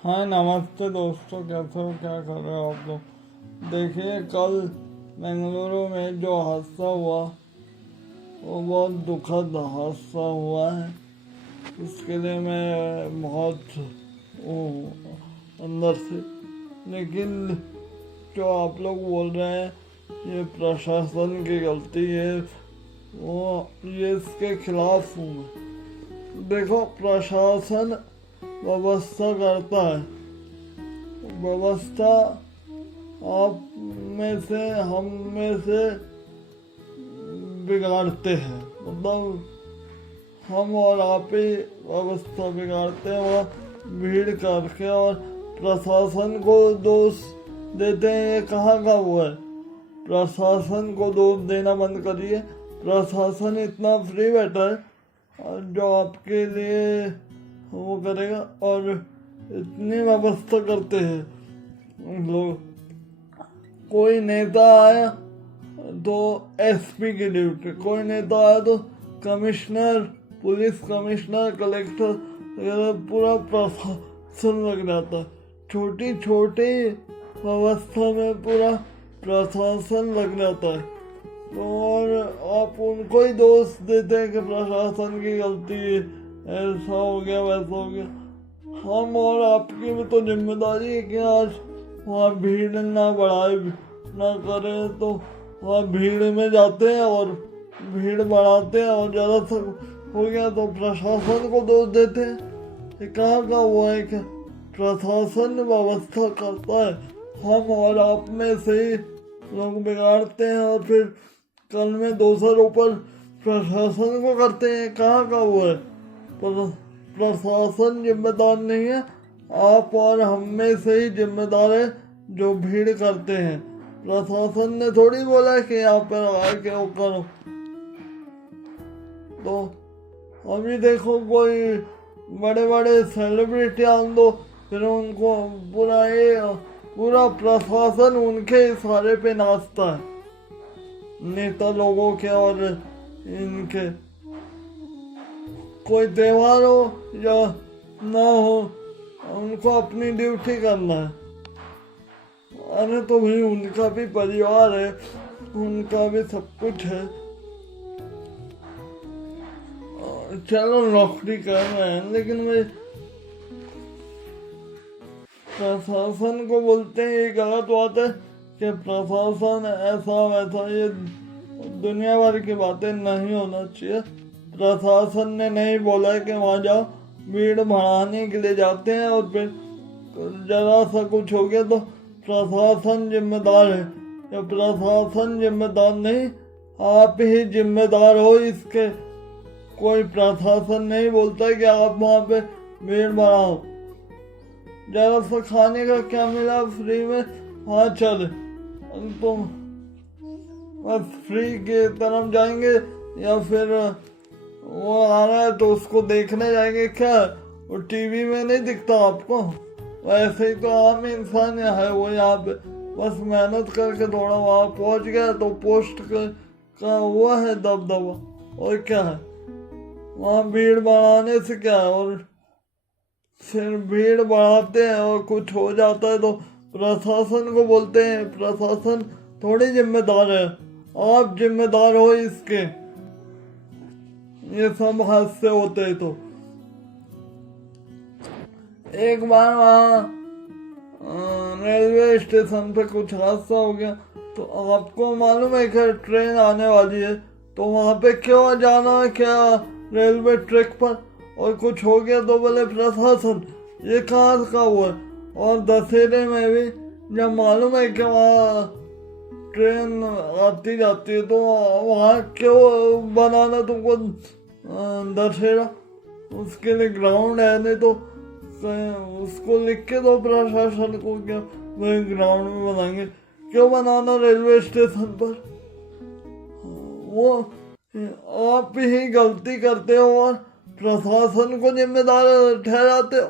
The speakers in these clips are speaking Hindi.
हाँ नमस्ते दोस्तों, कैसे हो, क्या कर रहे हो आप लोग। देखिए कल बेंगलुरु में जो हादसा हुआ वो बहुत दुखद हादसा हुआ है। इसके लिए मैं बहुत वो अंदर से, लेकिन जो आप लोग बोल रहे हैं ये प्रशासन की गलती है, वो ये इसके खिलाफ हूँ मैं। देखो प्रशासन व्यवस्था करता है, व्यवस्था आप में से हम में से बिगाड़ते हैं, मतलब हम और आप ही व्यवस्था बिगाड़ते हैं वह भीड़ करके, और प्रशासन को दोष देते हैं। ये कहाँ का वो है, प्रशासन को दोष देना बंद करिए। प्रशासन इतना फ्री बैठा है जो आपके लिए वो करेगा, और इतनी व्यवस्था करते हैं लोग। कोई नेता आया तो एसपी की ड्यूटी, कोई नेता आया तो कमिश्नर, पुलिस कमिश्नर, कलेक्टर वगैरह पूरा प्रशासन लग जाता है। छोटी छोटी व्यवस्था में पूरा प्रशासन लग जाता है, और आप उनको ही दोष देते हैं कि प्रशासन की गलती है, ऐसा हो गया वैसा हो गया। हम और आपकी भी तो जिम्मेदारी है कि आज वहाँ भीड़ ना बढ़ाए ना करें, तो वहाँ भीड़ में जाते हैं और भीड़ बढ़ाते हैं, और ज़्यादा सा हो गया तो प्रशासन को दोष देते हैं। ये कहाँ का वो है कि प्रशासन व्यवस्था करता है, हम और आप में से ही लोग बिगाड़ते हैं, और फिर कल में दोसर ऊपर प्रशासन को करते हैं। कहाँ का वो है, प्रशासन जिम्मेदार नहीं है, आप और हम में से ही जिम्मेदार है जो भीड़ करते हैं। प्रशासन ने थोड़ी बोला कि यहाँ पर आके वो करो। तो अभी देखो कोई बड़े बड़े सेलिब्रिटी आन दो, फिर उनको पूरा प्रशासन उनके इशारे पे नाचता है, नेता लोगों के और इनके। कोई त्योहार हो या ना हो, उनको अपनी ड्यूटी करना है। अरे तो भाई उनका भी परिवार है, उनका भी सब कुछ है। चलो नौकरी कर रहे हैं, लेकिन वे प्रशासन को बोलते हैं, ये गलत बात है कि प्रशासन ऐसा वैसा, ये दुनिया भर की बातें नहीं होना चाहिए। प्रशासन ने नहीं बोला है कि वहाँ जाओ, भीड़ बढ़ाने के लिए जाते हैं, और फिर जरा सा कुछ हो गया तो प्रशासन जिम्मेदार है। या प्रशासन जिम्मेदार नहीं, आप ही जिम्मेदार हो इसके। कोई प्रशासन नहीं बोलता है कि आप वहाँ पे भीड़ बढ़ाओ। जरा सा खाने का क्या मिला फ्री में, हाँ चल, तो बस फ्री के तरफ जाएंगे, या फिर वो आ रहा है तो उसको देखने जाएंगे। क्या वो टीवी में नहीं दिखता आपको, वैसे ही तो आम इंसान है वो यहाँ पे, बस मेहनत करके थोड़ा वहाँ पहुँच गया तो पोस्ट का वो है दबदबा, और क्या है। वहाँ भीड़ बढ़ाने से क्या है, और फिर भीड़ बढ़ाते हैं और कुछ हो जाता है तो प्रशासन को बोलते हैं। प्रशासन थोड़ी जिम्मेदार है, आप जिम्मेदार हो इसके, ये सब हादसे होते हैं। तो एक बार वहाँ रेलवे स्टेशन पे कुछ हादसा हो गया, तो आपको मालूम है कि ट्रेन आने वाली है, तो वहाँ पे क्यों जाना है क्या रेलवे ट्रैक पर, और कुछ हो गया तो बोले प्रशासन। ये कहाँ का हुआ है। और दशहरे में भी जब मालूम है कि वहाँ ट्रेन आती जाती है, तो वहाँ क्यों बनाना तुमको दशहरा, उसके लिए ग्राउंड है, नहीं तो उसको लिख के दो प्रशासन को क्या वही ग्राउंड में बनाएंगे, क्यों बनाना रेलवे स्टेशन पर। वो आप ही गलती करते हो और प्रशासन को जिम्मेदार ठहराते हो।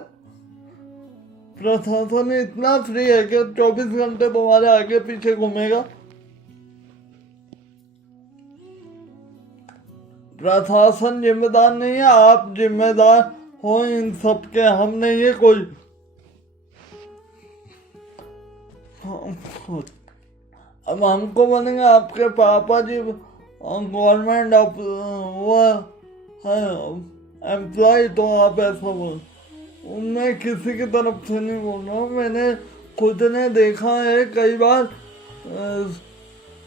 प्रशासन इतना फ्री है कि 24 घंटे तुम्हारे आगे पीछे घूमेगा। प्रशासन जिम्मेदार नहीं है, आप जिम्मेदार हो इन सब के, हम नहीं है कोई। अब हमको बनेंगे आपके पापा जी गवर्नमेंट वो है एम्प्लॉय, तो आप ऐसा बोल। मैं किसी की तरफ से नहीं बोल रहा हूँ, मैंने खुद ने देखा है कई बार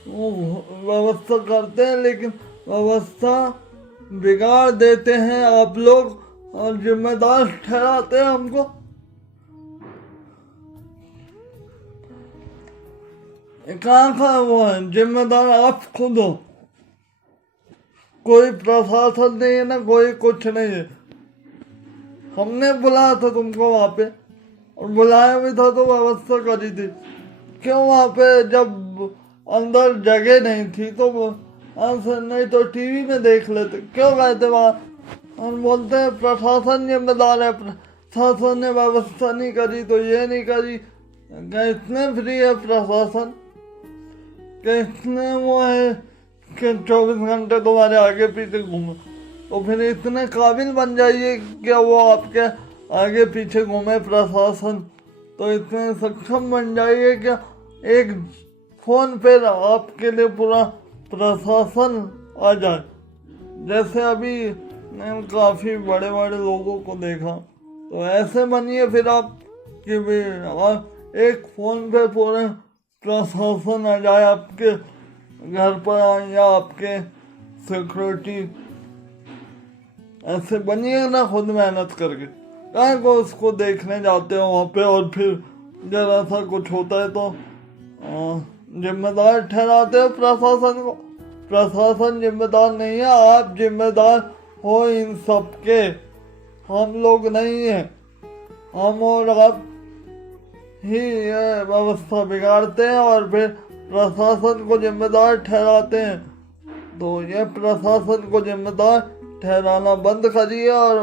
वो व्यवस्था करते हैं लेकिन व्यवस्था बिगाड़ देते हैं आप लोग और जिम्मेदार ठहराते हैं हमको। कहाँ का वो है जिम्मेदार, आप खुद हो। कोई प्रशासन नहीं है ना, कोई कुछ नहीं है। हमने बुलाया था तुमको वहाँ पे, और बुलाया भी था तो व्यवस्था करी थी। क्यों वहाँ पे जब अंदर जगह नहीं थी तो नहीं तो टीवी में देख लेते, क्यों गए थे वहाँ? और बोलते हैं प्रशासन जिम्मेदार है, प्रशासन ने व्यवस्था नहीं करी तो ये नहीं करी। इतने फ्री है प्रशासन कि इतने वो है कि 24 घंटे तुम्हारे आगे पीछे घूमे, तो फिर इतने काबिल बन जाइए क्या वो आपके आगे पीछे घूमे प्रशासन, तो इतने सक्षम बन जाइए क्या एक फोन पे आपके लिए पूरा प्रशासन आ जाए। जैसे अभी मैंने काफ़ी बड़े बड़े लोगों को देखा, तो ऐसे बनिए फिर आप कि एक फ़ोन पे पूरे प्रशासन आ जाए आपके घर पर या आपके सिक्योरिटी। ऐसे बनिए ना खुद मेहनत करके, क्या को उसको देखने जाते हो वहाँ पे और फिर जरा सा कुछ होता है तो जिम्मेदार ठहराते हो प्रशासन को। प्रशासन जिम्मेदार नहीं है, आप जिम्मेदार हो इन सब के, हम लोग नहीं है। हम और आप ही ये व्यवस्था बिगाड़ते हैं और फिर प्रशासन को जिम्मेदार ठहराते हैं। तो ये प्रशासन को जिम्मेदार ठहराना बंद करिए और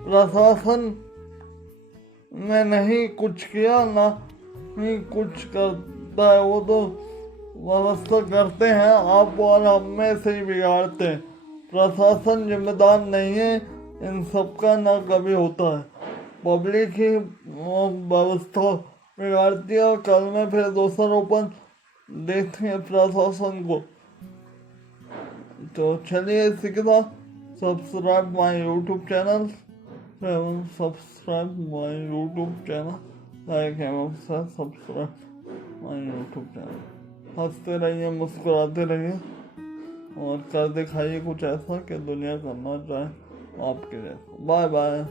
प्रशासन ने नहीं कुछ किया ना ही कुछ करता है, वो तो व्यवस्था करते हैं आप और हम में से ही बिगाड़ते हैं। प्रशासन जिम्मेदार नहीं है इन सब का, ना कभी होता है। पब्लिक ही व्यवस्था बिगाड़ती है और कल में फिर दोषारोपण देते हैं प्रशासन को। तो चलिए इसी के साथ subscribe my YouTube channel, subscribe my YouTube channel, like एवं सब्सक्राइब माई यूट्यूब चैनल। हंसते रहिए, मुस्कुराते रहिए और कर दिखाइए कुछ ऐसा कि दुनिया करना चाहे आपके जैसा। Bye bye.